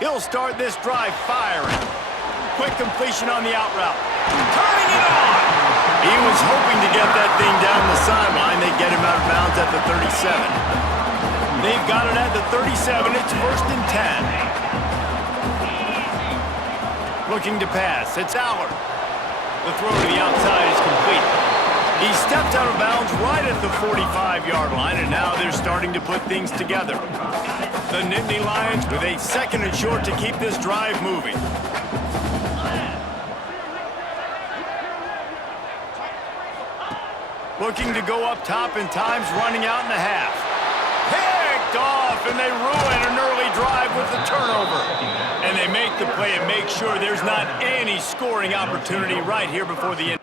He'll start this drive firing. Quick completion on the out route. Turning it on! He was hoping to get that thing down the sideline. They get him out of bounds at the 37. They've got it at the 37. It's 1st and 10. Looking to pass. It's Allard. The throw to the outside is complete. He stepped out of bounds right at the 45-yard line, and now they're starting to put things together. The Nittany Lions with a 2nd and short to keep this drive moving. Looking to go up top, and time's running out in the half. Picked off, and they ruin an early drive with the turnover. And they make the play and make sure there's not any scoring opportunity right here before the end.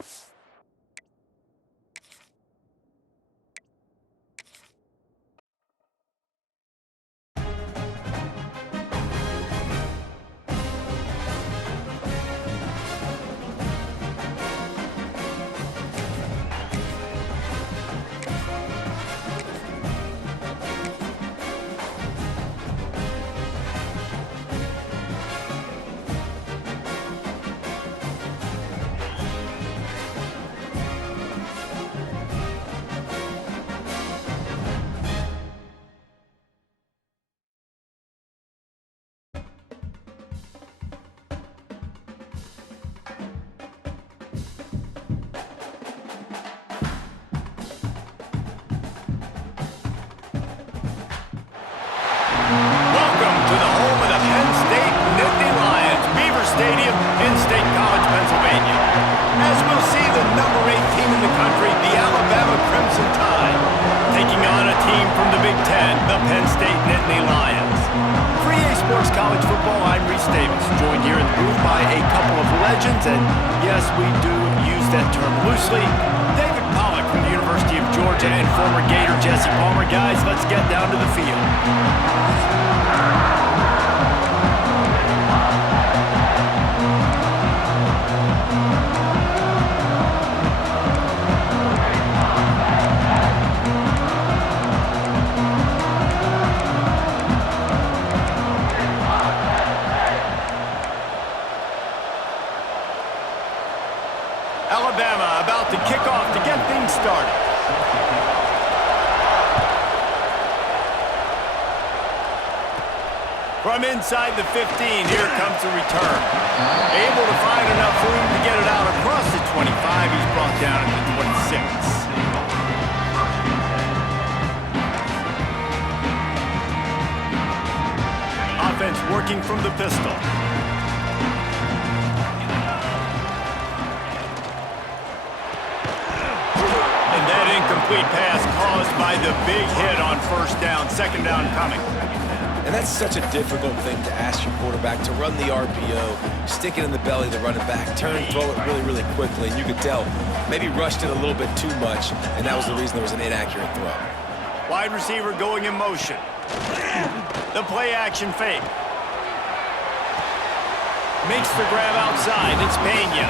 And yes, we do use that term loosely. David Pollock from the University of Georgia and former Gator Jesse Palmer. Guys, let's get down to the field. Alabama about to kick off to get things started. From inside the 15, here comes the return. Able to find enough room to get it out across the 25. He's brought down at the 26. Offense working from the pistol. Incomplete pass caused by the big hit on 1st down, 2nd down coming. And that's such a difficult thing to ask your quarterback, to run the RPO, stick it in the belly of the running back, turn, throw it really, really quickly. And you could tell, maybe rushed it a little bit too much, and that was the reason there was an inaccurate throw. Wide receiver going in motion. The play action fake. Makes the grab outside. It's Pena.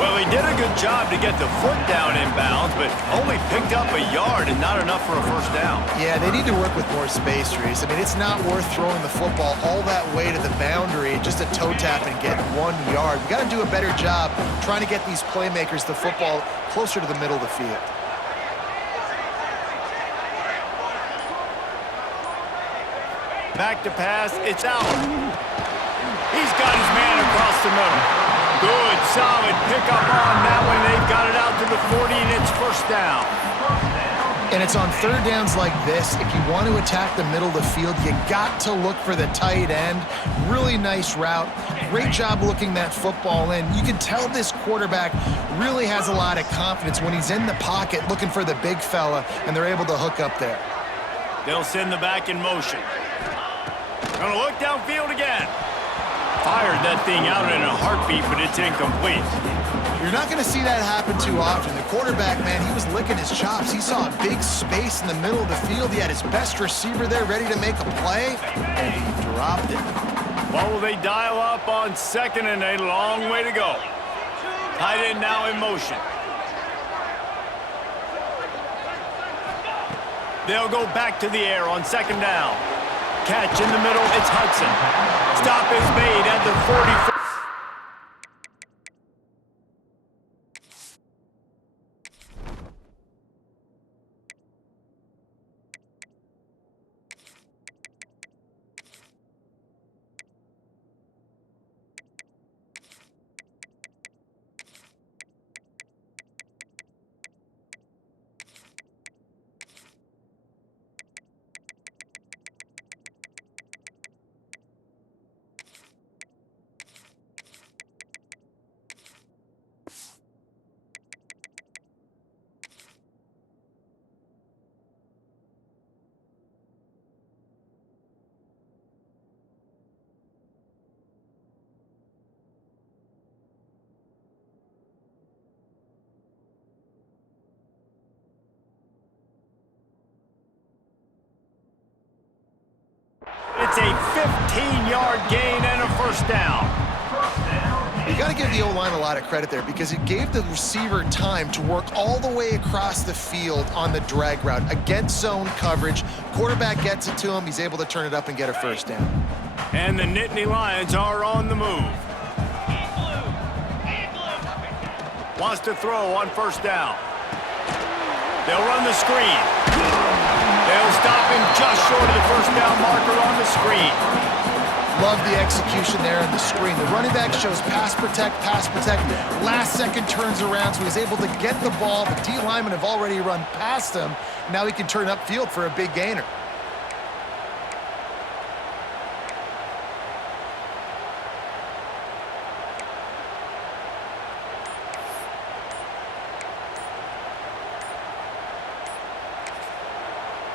Well, he did a good job to get the foot down inbounds, but only picked up a yard and not enough for a 1st down. Yeah, they need to work with more space, Reese. I mean, it's not worth throwing the football all that way to the boundary, just a toe tap and get 1 yard. You got to do a better job trying to get these playmakers the football closer to the middle of the field. Back to pass, it's Allard. He's got his man across the middle. Good, solid pickup on that one. They've got it out to the 40, and it's 1st down. And it's on 3rd downs like this. If you want to attack the middle of the field, you got to look for the tight end. Really nice route. Great job looking that football in. You can tell this quarterback really has a lot of confidence when he's in the pocket looking for the big fella, and they're able to hook up there. They'll send the back in motion. Gonna look downfield again. Fired that thing out in a heartbeat, but it's incomplete. You're not going to see that happen too often. The quarterback, man, he was licking his chops. He saw a big space in the middle of the field. He had his best receiver there ready to make a play, and he dropped it. Well, will they dial up on 2nd and a long way to go? Tight end now in motion. They'll go back to the air on 2nd down. catch in the middle. It's Hudson. Stop is made at the 44. It's a 15-yard gain and a first down. You got to give the O-line a lot of credit there because it gave the receiver time to work all the way across the field on the drag route against zone coverage. Quarterback gets it to him. He's able to turn it up and get a first down. And the Nittany Lions are on the move. Wants to throw on first down. They'll run the screen. They'll stop him just short of the first down marker on the screen. Love the execution there on the screen. The running back shows pass protect, last second turns around, so he's able to get the ball. The D linemen have already run past him. Now he can turn upfield for a big gainer.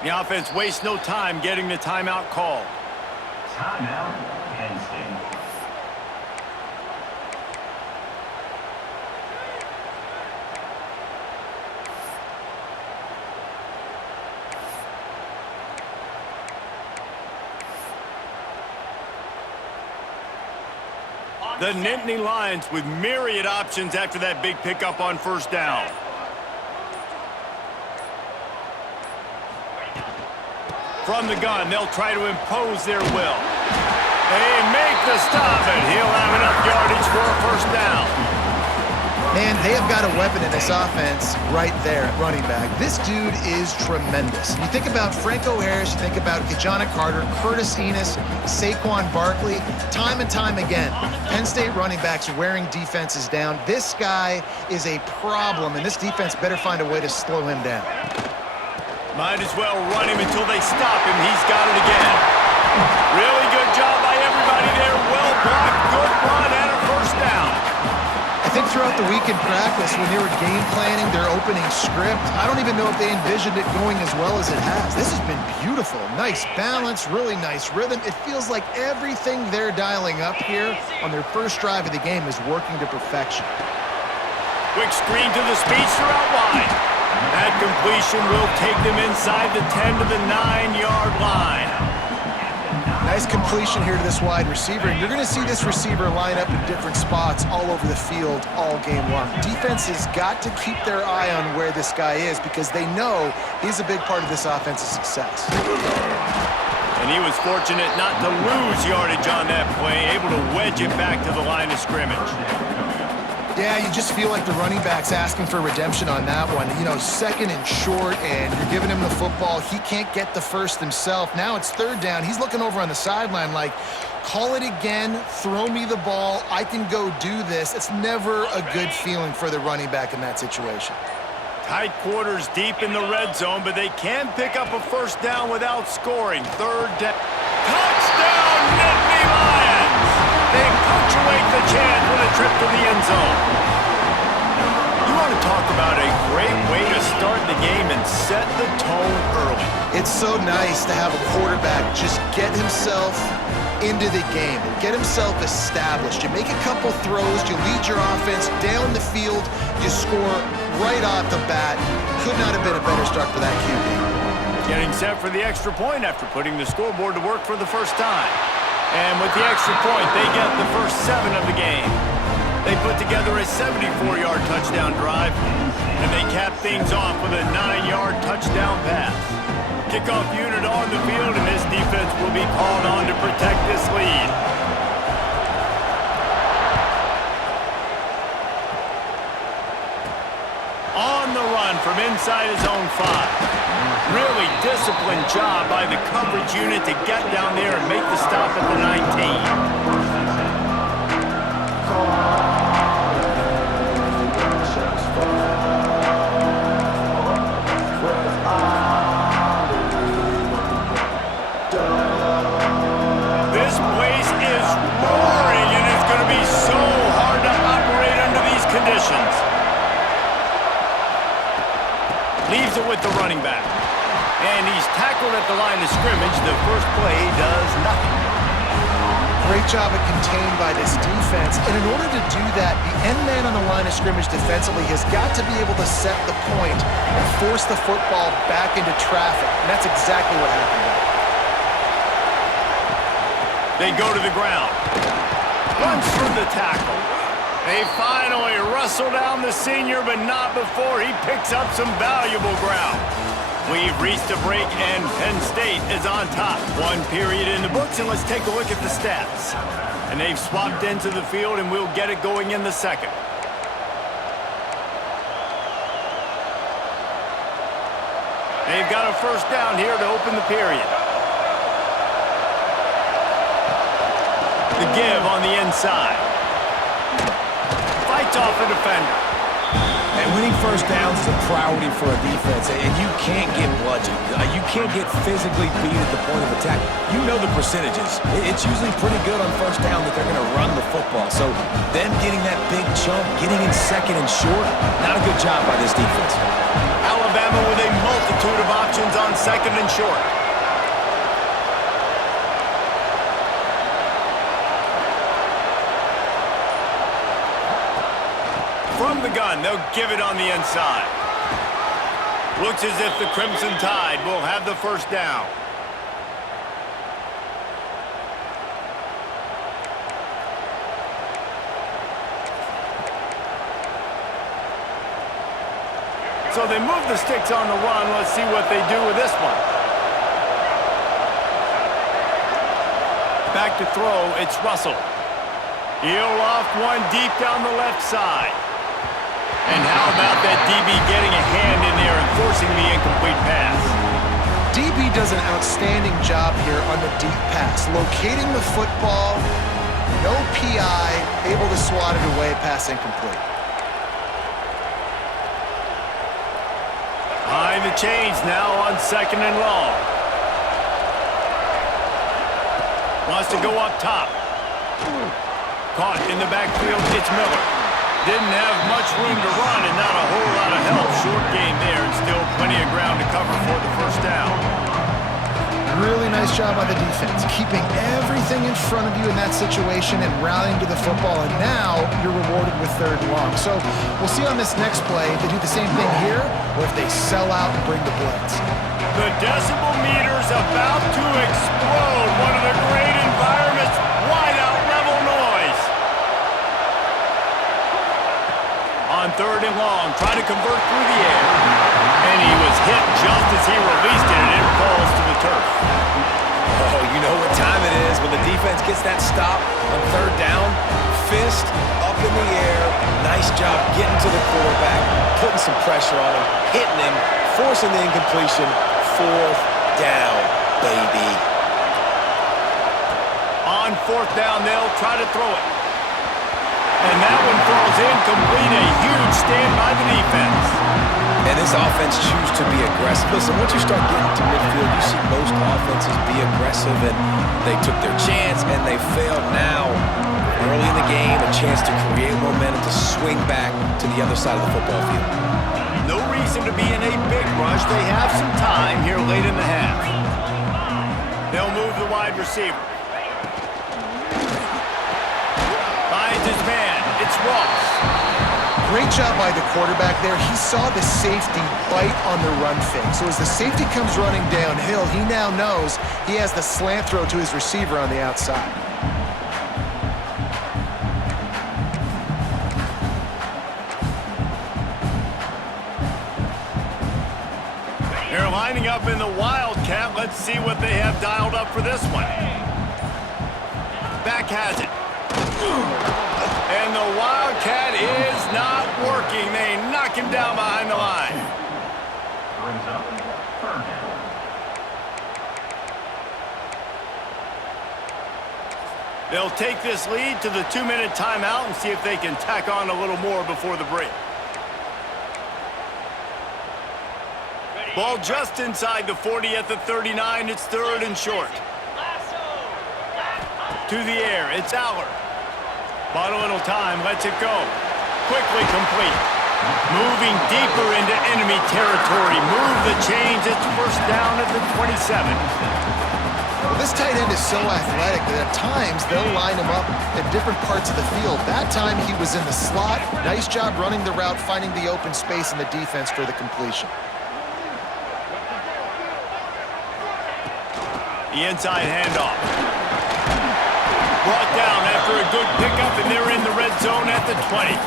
The offense wastes no time getting the timeout called. Timeout, Penn State. The Nittany Lions with myriad options after that big pickup on first down. From the gun, they'll try to impose their will. They make the stop, and he'll have enough yardage for a first down. Man, they have got a weapon in this offense right there at running back. This dude is tremendous. You think about Franco Harris, you think about Kajana Carter, Curtis Enos, Saquon Barkley, time and time again, Penn State running backs wearing defenses down. This guy is a problem, and this defense better find a way to slow him down. Might as well run him until they stop him. He's got it again. Really good job by everybody there. Well blocked, good run, and a first down. I think throughout the week in practice, when they were game planning their opening script, I don't even know if they envisioned it going as well as it has. This has been beautiful. Nice balance, really nice rhythm. It feels like everything they're dialing up here on their first drive of the game is working to perfection. Quick screen to the speedster out wide. That completion will take them inside the 10 to the 9-yard line. Nice completion here to this wide receiver, and you're going to see this receiver line up in different spots all over the field all game long. Defense has got to keep their eye on where this guy is because they know he's a big part of this offense's success. And he was fortunate not to lose yardage on that play, able to wedge it back to the line of scrimmage. Yeah, you just feel like the running back's asking for redemption on that one. You know, second and short, and you're giving him the football. He can't get the first himself. Now it's third down. He's looking over on the sideline like, call it again, throw me the ball, I can go do this. It's never a good feeling for the running back in that situation. Tight quarters deep in the red zone, but they can pick up a first down without scoring. Third down. Touchdown, Nittany Lions! They punctuate the chant with a trip to the end zone. You want to talk about a great way to start the game and set the tone early. It's so nice to have a quarterback just get himself into the game and get himself established. You make a couple throws, you lead your offense down the field, you score right off the bat. Could not have been a better start for that QB. Getting set for the extra point after putting the scoreboard to work for the first time. And with the extra point, they get the first 7 of the game. They put together a 74-yard touchdown drive, and they cap things off with a 9-yard touchdown pass. Kickoff unit on the field, and this defense will be called on to protect this lead. On the run from inside his own 5. Really disciplined job by the coverage unit to get down there and make the stop at the 19. This place is roaring, and it's going to be so hard to operate under these conditions. Leaves it with the running back. And he's tackled at the line of scrimmage. The first play does nothing. Great job at contained by this defense. And in order to do that, the end man on the line of scrimmage defensively has got to be able to set the point and force the football back into traffic. And that's exactly what happened there. They go to the ground. Runs for the tackle. They finally wrestle down the senior, but not before he picks up some valuable ground. We've reached a break, and Penn State is on top. 1 period in the books, and let's take a look at the stats. And they've swapped into the field, and we'll get it going in the second. They've got a first down here to open the period. The give on the inside. Fights off a defender. And winning first downs is a priority for a defense, and you can't get bludgeoned. You can't get physically beat at the point of attack. You know the percentages. It's usually pretty good on first down that they're going to run the football. So them getting that big chunk, getting in second and short, not a good job by this defense. Alabama with a multitude of options on second and short. From the gun, they'll give it on the inside. Looks as if the Crimson Tide will have the first down. So they move the sticks on the run. Let's see what they do with this one. Back to throw, it's Russell. He'll loft one deep down the left side. And how about that DB getting a hand in there and forcing the incomplete pass? DB does an outstanding job here on the deep pass, locating the football, no PI, able to swat it away, pass incomplete. Behind the chains now on second and long. Wants to go up top. Caught in the backfield, it's Miller. Didn't have much room to run and not a whole lot of help. Short game there and still plenty of ground to cover for the first down. Really nice job by the defense, keeping everything in front of you in that situation and rallying to the football, and now you're rewarded with third and long. So we'll see on this next play if they do the same thing here or if they sell out and bring the blitz. The decibel meter's about to explode. One of the great environments, wide out rebel noise. On third and long, trying to convert through the air. And he was hit just as he released it, and it falls to the turf. Oh, you know what time it is when the defense gets that stop on third down. Fist up in the air. Nice job getting to the quarterback, putting some pressure on him, hitting him, forcing the incompletion. Fourth down, baby. On fourth down, they'll try to throw it. And that one falls incomplete. A huge stand by the defense. And this offense chooses to be aggressive. Listen, once you start getting to midfield, you see most offenses be aggressive, and they took their chance, and they failed. Now, early in the game, a chance to create momentum to swing back to the other side of the football field. No reason to be in a big rush. They have some time here late in the half. They'll move the wide receiver. Finds his man. It's Ross. Great job by the quarterback there. He saw the safety bite on the run fake. So as the safety comes running downhill, he now knows he has the slant throw to his receiver on the outside. lining up in the Wildcat. Let's see what they have dialed up for this one. Back has it. And the Wildcat is not working. They knock him down behind the line. Brings up third down. They'll take this lead to the 2-minute timeout and see if they can tack on a little more before the break. Ball just inside the 40 at the 39. It's third and short. To the air, it's Aller. Bought a little time, lets it go. Quickly complete. Moving deeper into enemy territory. Move the chains. It's first down at the 27. Well, this tight end is so athletic that at times they'll line him up at different parts of the field. That time he was in the slot. Nice job running the route, finding the open space in the defense for the completion. The inside handoff. Brought down after a good pickup, and they're in the red zone at the 20.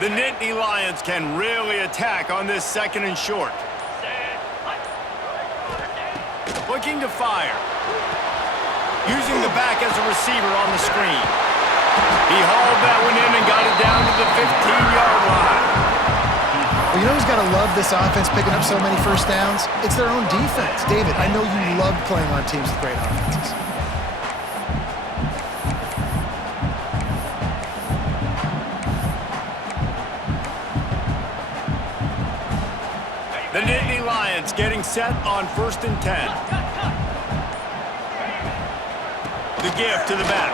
The Nittany Lions can really attack on this second and short. Looking to fire. Using the back as a receiver on the screen. He hauled that one in and got it down to the 15-yard line. Well, you know who's got to love this offense picking up so many first downs? It's their own defense. David, I know you love playing on teams with great offenses. The Nittany Lions getting set on 1st and 10. The give to the back.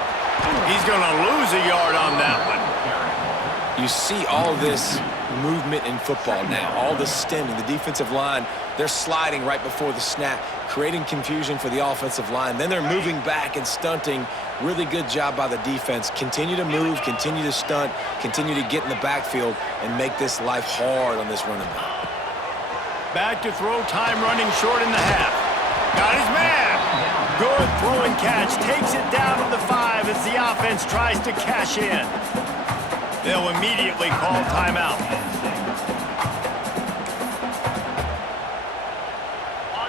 He's going to lose a yard on that one. You see all this movement in football now, all the stemming, the defensive line, they're sliding right before the snap, creating confusion for the offensive line. Then they're moving back and stunting. Really good job by the defense. Continue to move, continue to stunt, continue to get in the backfield and make this life hard on this running back. Back to throw, time running short in the half. Got his man. Good throw and catch. Takes it down to the 5 as the offense tries to cash in. They'll immediately call timeout.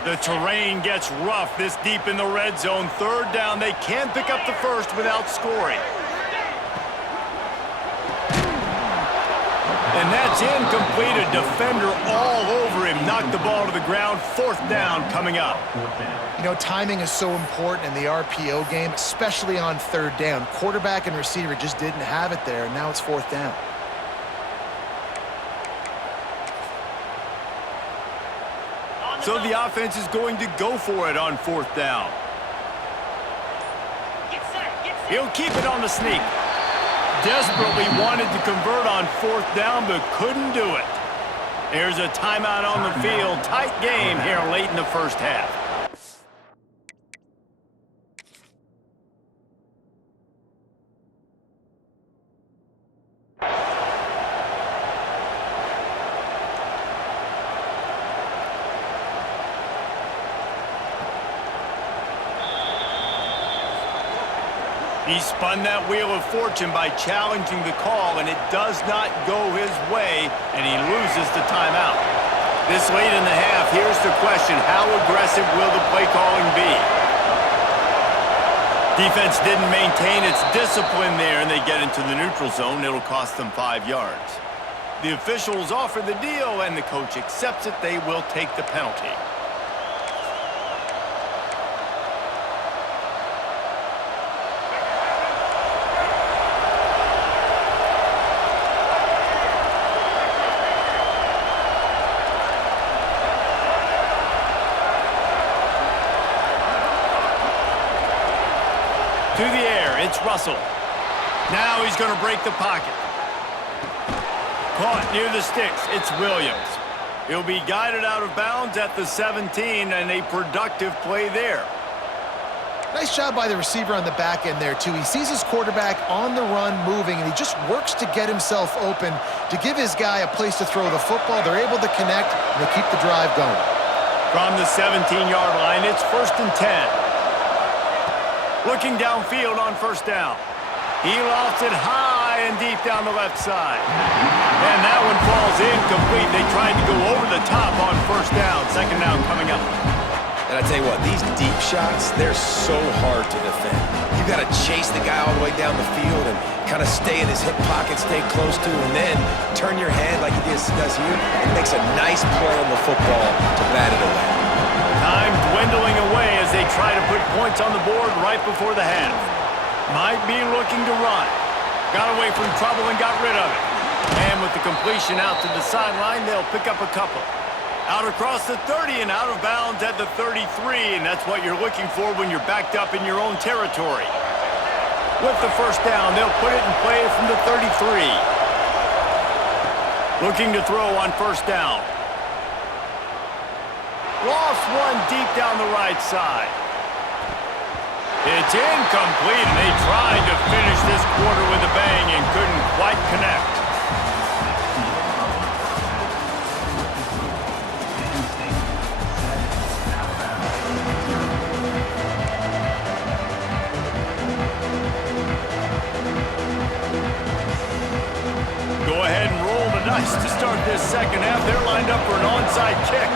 The terrain gets rough this deep in the red zone. Third down. They can't pick up the first without scoring. And that's incomplete. A defender all over him. Knocked the ball to the ground. 4th down coming up. You know, timing is so important in the RPO game, especially on 3rd down. Quarterback and receiver just didn't have it there, and now it's 4th down. So the offense is going to go for it on 4th down. He'll keep it on the sneak. Desperately wanted to convert on 4th down, but couldn't do it. There's a timeout on the field. Tight game here late in the first half. He spun that wheel of fortune by challenging the call, and it does not go his way, and he loses the timeout. This late in the half, here's the question: how aggressive will the play calling be? Defense didn't maintain its discipline there, and they get into the neutral zone. It'll cost them 5 yards. The officials offer the deal, and the coach accepts it. They will take the penalty. To the air, it's Russell. Now he's going to break the pocket. Caught near the sticks, it's Williams. He'll be guided out of bounds at the 17, and a productive play there. Nice job by the receiver on the back end there, too. He sees his quarterback on the run moving, and he just works to get himself open to give his guy a place to throw the football. They're able to connect, and they keep the drive going. From the 17-yard line, it's 1st and 10. Looking downfield on 1st down. He lofts it high and deep down the left side. And that one falls incomplete. They tried to go over the top on 1st down. 2nd down coming up. And I tell you what, these deep shots, they're so hard to defend. You got to chase the guy all the way down the field and kind of stay in his hip pocket, stay close to him, and then turn your head like he does here and makes a nice play on the football to bat it away. Time dwindling away as they try to put points on the board right before the half. Might be looking to run. Got away from trouble and got rid of it. And with the completion out to the sideline, they'll pick up a couple. Out across the 30 and out of bounds at the 33, and that's what you're looking for when you're backed up in your own territory. With the 1st down, they'll put it in play from the 33. Looking to throw on 1st down. Lost one deep down the right side. It's incomplete, and they tried to finish this quarter with a bang and couldn't quite connect. Go ahead and roll the dice to start this 2nd half. They're lined up for an onside kick.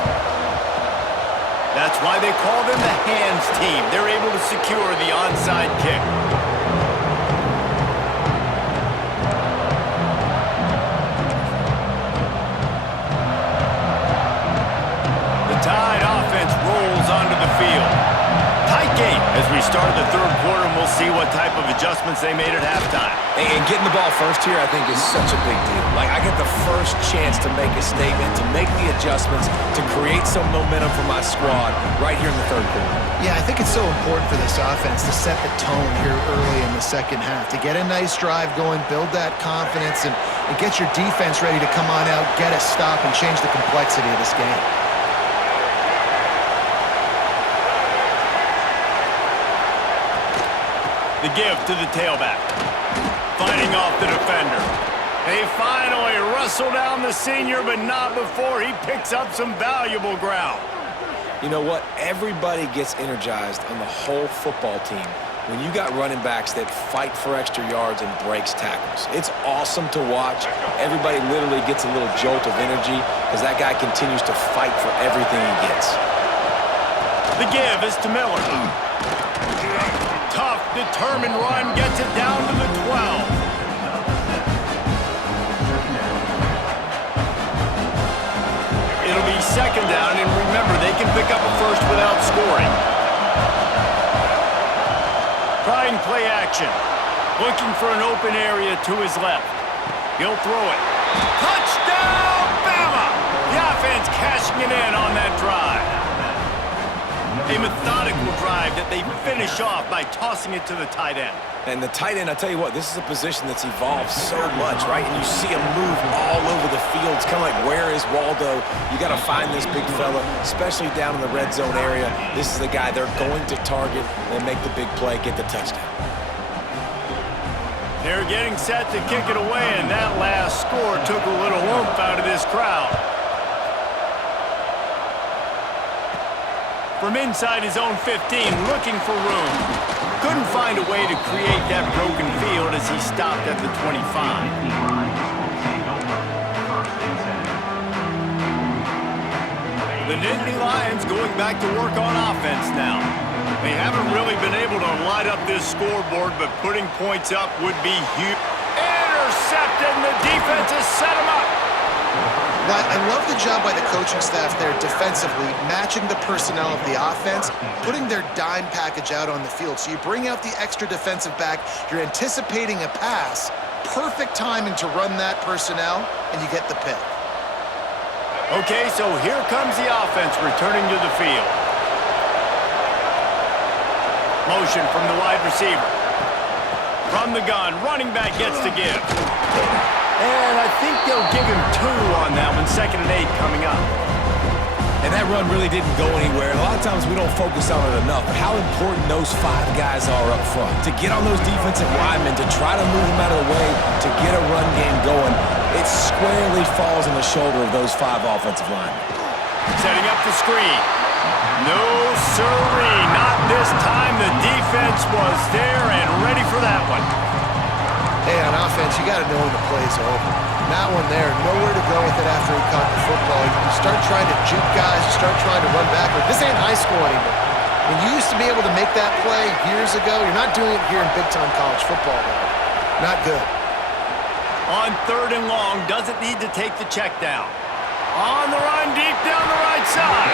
That's why they call them the hands team. They're able to secure the onside kick. The Tide offense rolls onto the field. Tight game as we start the 3rd quarter, and we'll see what type of adjustments they made at halftime. And getting the ball first here, I think, is such a big deal. Like, I get the first chance to make a statement, to make the adjustments, to create some momentum for my squad right here in the 3rd quarter. Yeah, I think it's so important for this offense to set the tone here early in the 2nd half, to get a nice drive going, build that confidence, and get your defense ready to come on out, get a stop, and change the complexity of this game. The give to the tailback. Fighting off the defender. They finally wrestle down the senior, but not before he picks up some valuable ground. You know what? Everybody gets energized on the whole football team when you got running backs that fight for extra yards and breaks tackles. It's awesome to watch. Everybody literally gets a little jolt of energy as that guy continues to fight for everything he gets. The give is to Miller. Tough, determined run gets it down to the 12. It'll be 2nd down, and remember, they can pick up a first without scoring. Trying play action. Looking for an open area to his left. He'll throw it. Touchdown, Bama! The offense cashing it in on that drive. A methodical drive that they finish off by tossing it to the tight end. And the tight end, I tell you what, this is a position that's evolved so much, right? And you see him move all over the field. It's kind of like, where is Waldo? You got to find this big fella, especially down in the red zone area. This is the guy they're going to target and make the big play, get the touchdown. They're getting set to kick it away, and that last score took a little oomph out of this crowd. From inside his own 15, looking for room. Couldn't find a way to create that broken field as he stopped at the 25. The Nittany Lions going back to work on offense now. They haven't really been able to light up this scoreboard, but putting points up would be huge. Intercepted, and the defense has set him up. Well, I love the job by the coaching staff there defensively, matching the personnel of the offense, putting their dime package out on the field. So you bring out the extra defensive back, you're anticipating a pass, perfect timing to run that personnel, and you get the pick. Okay, so here comes the offense returning to the field. Motion from the wide receiver. From the gun, running back gets to give. And I think they'll give him 2 on that one, 2nd and 8 coming up. And that run really didn't go anywhere. And a lot of times we don't focus on it enough, but how important those 5 guys are up front. To get on those defensive linemen, to try to move them out of the way, to get a run game going, it squarely falls on the shoulder of those 5 offensive linemen. Setting up the screen. No sirree, not this time. The defense was there and ready for that one. Hey, on offense, you got to know when the play's over. That one there, nowhere to go with it after he caught the football. You start trying to juke guys, you start trying to run backward. This ain't high school anymore. When you used to be able to make that play years ago, you're not doing it here in big-time college football, though. Not good. On 3rd and long, doesn't need to take the check down. On the run, deep down the right side.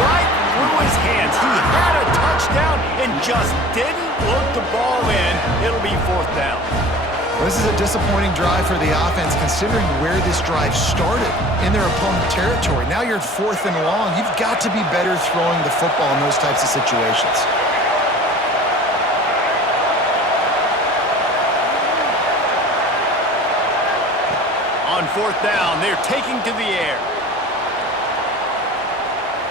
Right through his hands. He had a touchdown and just didn't look the ball in. It'll be 4th down. This is a disappointing drive for the offense, considering where this drive started, in their opponent territory. Now you're at 4th and long. You've got to be better throwing the football in those types of situations. On 4th down, they're taking to the air.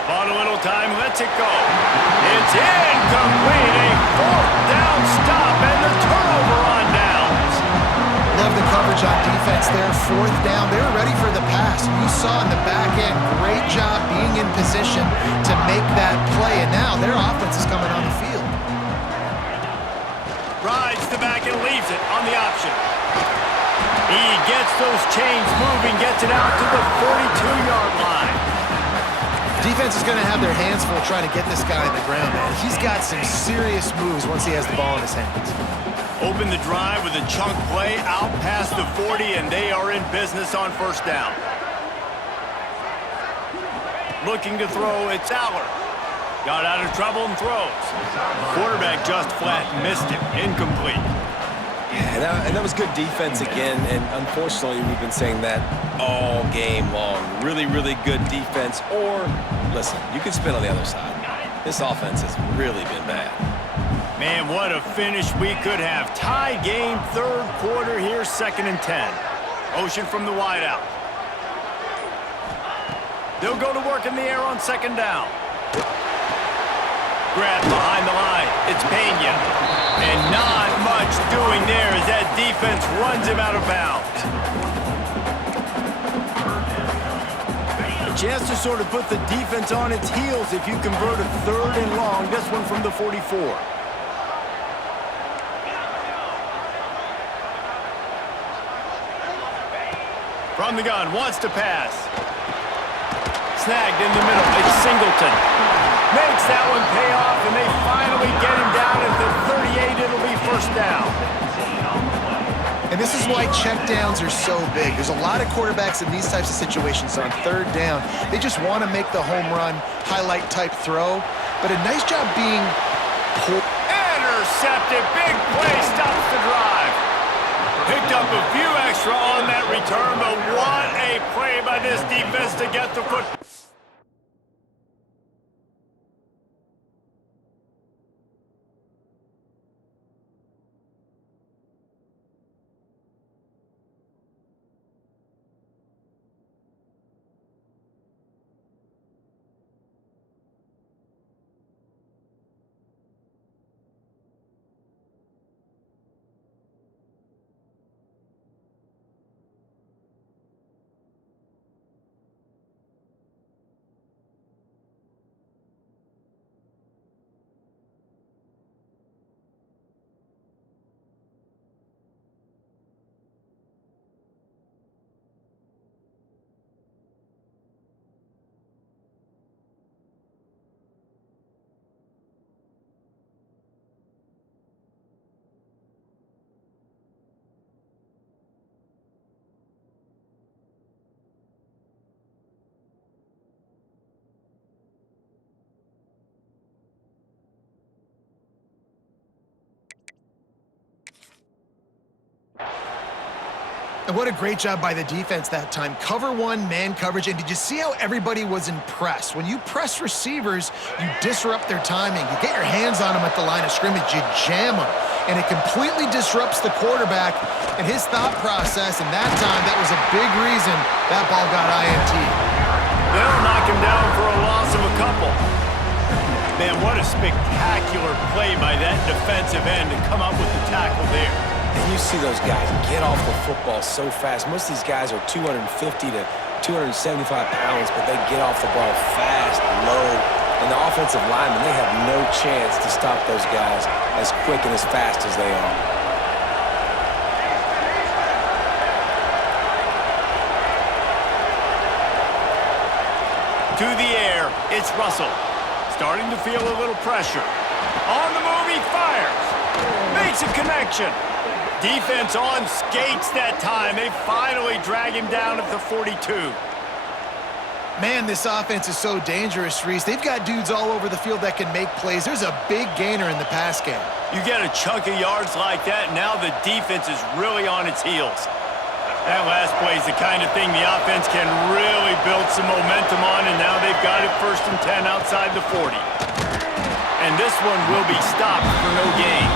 Bought a little time, lets it go. It's incomplete. A 4th down stop and the turnover on downs. Love the coverage on defense there. 4th down. They were ready for the pass. You saw in the back end, great job being in position to make that play. And now their offense is coming on the field. Rides the back and leaves it on the option. He gets those chains moving, gets it out to the 42-yard line. Defense is going to have their hands full trying to get this guy on the ground, man. He's got some serious moves once he has the ball in his hands. Open the drive with a chunk play out past the 40, and they are in business on 1st down. Looking to throw, it's Aller. Got out of trouble and throws. Quarterback just flat missed him. Incomplete. Yeah, and that was good defense again, and unfortunately we've been saying that all game long. Really, really good defense, or, listen, you can spin on the other side. This offense has really been bad. Man, what a finish we could have. Tie game, 3rd quarter here, 2nd and 10. Motion from the wide out. They'll go to work in the air on 2nd down. Grab behind the line. It's Pena. And not much doing there as that defense runs him out of bounds. A chance to sort of put the defense on its heels if you convert a 3rd and long. This one from the 44. From the gun, wants to pass. Snagged in the middle. It's Singleton. Makes that one pay off, and they finally get him down at the 38. It'll be 1st down. And this is why checkdowns are so big. There's a lot of quarterbacks in these types of situations on 3rd down. They just want to make the home run, highlight type throw. But a nice job being pulled. Intercepted. Big play stops the drive. Picked up a few extra on that return, but what a play by this defense to get the foot. And what a great job by the defense that time. Cover 1, man coverage. And did you see how everybody was impressed? When you press receivers, you disrupt their timing. You get your hands on them at the line of scrimmage. You jam them. And it completely disrupts the quarterback and his thought process. And that time, that was a big reason that ball got INT. They'll knock him down for a loss of a couple. Man, what a spectacular play by that defensive end to come up with the tackle there. And you see those guys get off the football so fast. Most of these guys are 250 to 275 pounds, but they get off the ball fast, low. And the offensive linemen, they have no chance to stop those guys as quick and as fast as they are. To the air, it's Russell. Starting to feel a little pressure. On the move, he fires. Makes a connection. Defense on skates that time. They finally drag him down at the 42. Man, this offense is so dangerous, Reese. They've got dudes all over the field that can make plays. There's a big gainer in the pass game. You get a chunk of yards like that, now the defense is really on its heels. That last play is the kind of thing the offense can really build some momentum on, and now they've got it 1st and 10 outside the 40. And this one will be stopped for no gain.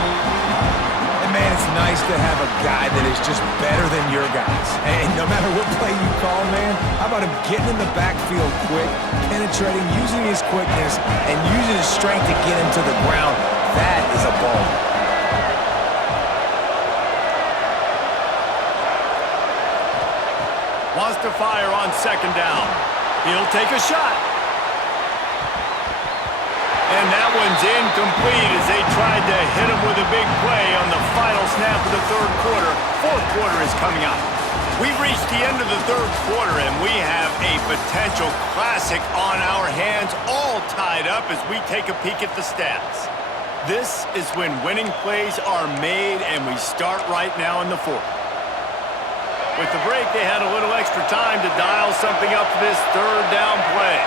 And man, it's nice to have a guy that is just better than your guys. And no matter what play you call, man, how about him getting in the backfield quick, penetrating, using his quickness, and using his strength to get him to the ground. That is a ball. Wants to fire on 2nd down. He'll take a shot. And that one's incomplete as they tried to hit him with a big play on the final snap of the 3rd quarter. 4th quarter is coming up. We've reached the end of the 3rd quarter, and we have a potential classic on our hands, all tied up as we take a peek at the stats. This is when winning plays are made, and we start right now in the 4th. With the break, they had a little extra time to dial something up for this 3rd down play.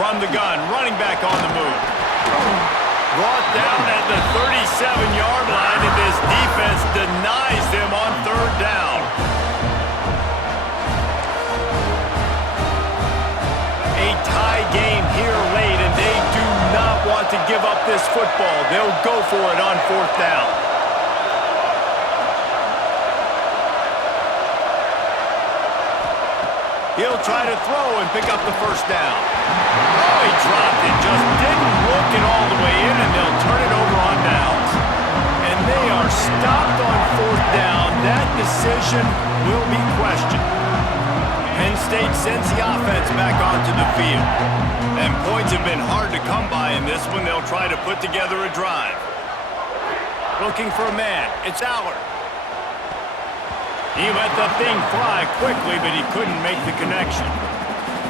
From the gun, running back on the move. Brought down at the 37-yard line, and this defense denies them on 3rd down. A tie game here late, and they do not want to give up this football. They'll go for it on 4th down. He'll try to throw and pick up the 1st down. Oh, he dropped it. Just didn't look it all the way in, and they'll turn it over on downs. And they are stopped on 4th down. That decision will be questioned. Penn State sends the offense back onto the field. And points have been hard to come by in this one. They'll try to put together a drive. Looking for a man. It's Allard. He let the thing fly quickly, but he couldn't make the connection.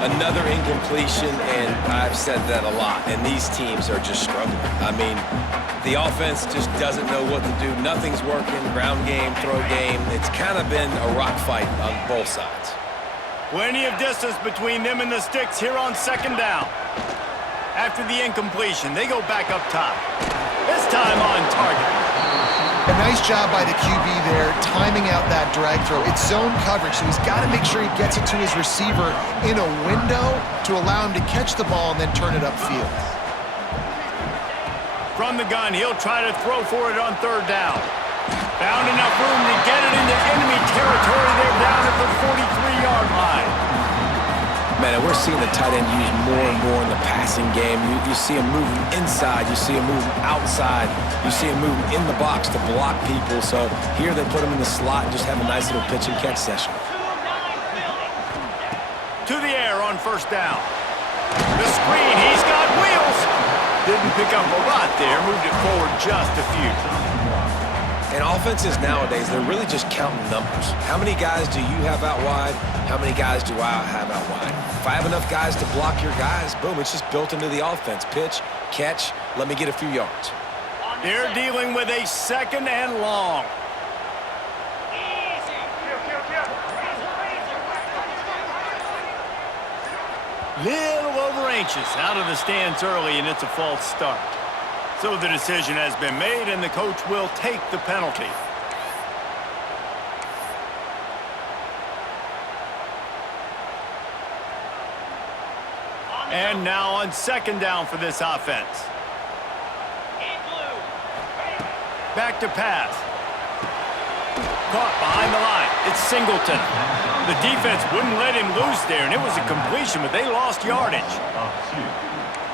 Another incompletion, and I've said that a lot, and these teams are just struggling. I mean, the offense just doesn't know what to do. Nothing's working, ground game, throw game. It's kind of been a rock fight on both sides. Plenty of distance between them and the sticks here on 2nd down. After the incompletion, they go back up top. This time on target. A nice job by the QB there, timing out that drag throw. It's zone coverage, so he's got to make sure he gets it to his receiver in a window to allow him to catch the ball and then turn it upfield. From the gun, he'll try to throw for it on 3rd down. Found enough room to get it into enemy territory. They're down at the 43-yard line. Man, and we're seeing the tight end used more and more in the passing game. You see him moving inside. You see him moving outside. You see him moving in the box to block people. So here they put him in the slot and just have a nice little pitch and catch session. To the air on 1st down. The screen, he's got wheels. Didn't pick up a lot there. Moved it forward just a few. And offenses nowadays, they're really just counting numbers. How many guys do you have out wide? How many guys do I have out wide? If I have enough guys to block your guys, boom, it's just built into the offense. Pitch, catch, let me get a few yards. They're dealing with a 2nd and long. Little over anxious, out of the stands early, and it's a false start. So the decision has been made, and the coach will take the penalty. And now on 2nd down for this offense. Back to pass. caught behind the line. It's Singleton. The defense wouldn't let him loose there, and it was a completion, but they lost yardage.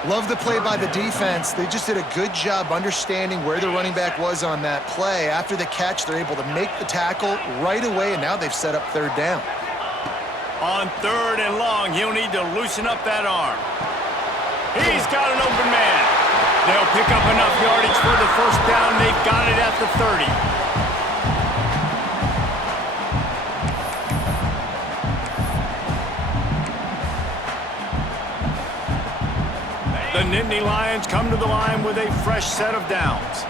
Love the play by the defense. They just did a good job understanding where the running back was on that play. After the catch, they're able to make the tackle right away, and now they've set up third down. On 3rd and long, he'll need to loosen up that arm. He's got an open man. They'll pick up enough yardage for the first down. They've got it at the 30. The Nittany Lions come to the line with a fresh set of downs.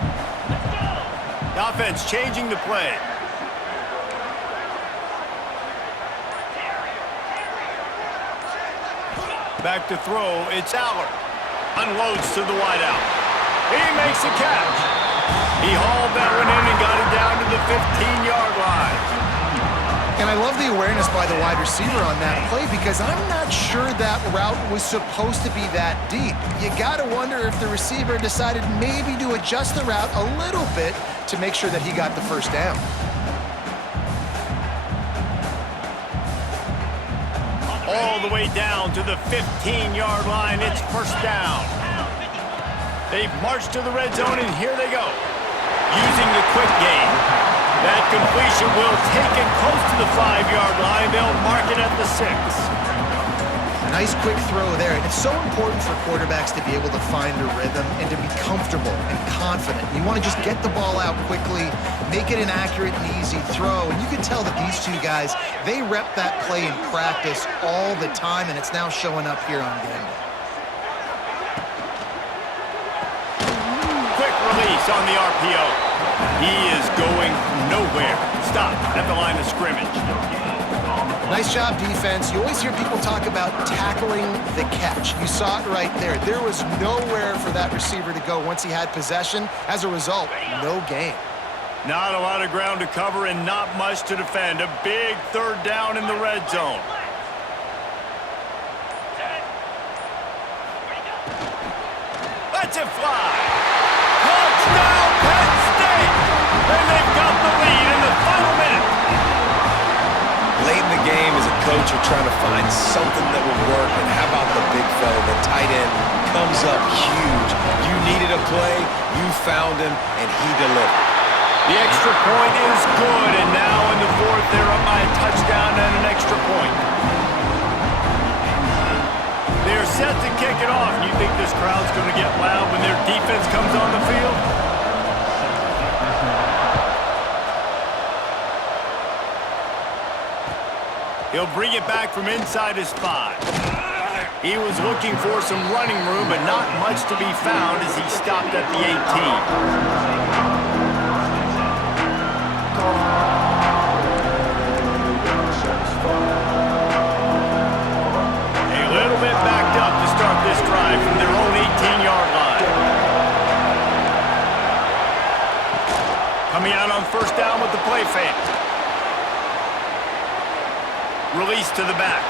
The offense changing the play. Back to throw, it's Aller. Unloads to the wideout. He makes a catch. He hauled that one in and got it down to the 15-yard line. And I love the awareness by the wide receiver on that play because I'm not sure that route was supposed to be that deep. You got to wonder if the receiver decided maybe to adjust the route a little bit to make sure that he got the first down. All the way down to the 15-yard line. It's first down. They've marched to the red zone, and here they go. Using the quick game. That completion will take it close to the 5-yard line. They'll mark it at the 6. Nice quick throw there. And it's so important for quarterbacks to be able to find a rhythm and to be comfortable and confident. You want to just get the ball out quickly, make it an accurate and easy throw. And you can tell that these two guys, they rep that play in practice all the time, and it's now showing up here on game day. Quick release on the RPO. He is going nowhere. Stop at the line of scrimmage. Nice job, defense. You always hear people talk about tackling the catch. You saw it right there. There was nowhere for that receiver to go once he had possession. As a result, no gain. Not a lot of ground to cover and not much to defend. A big 3rd down in the red zone. Let's it fly. Touchdown, Penn State! And they've got the lead in the final minute. Late in the game, as a coach, you're trying to find something that will work. And how about the big fella, the tight end, comes up huge. You needed a play, you found him, and he delivered. The extra point is good, and now in the 4th, they're up by a touchdown and an extra point. They're set to kick it off. You think this crowd's going to get loud when their defense comes on the field? He'll bring it back from inside his 5. He was looking for some running room, but not much to be found as he stopped at the 18. Backed up to start this drive from their own 18-yard line. Coming out on 1st down with the play fake. Release to the back.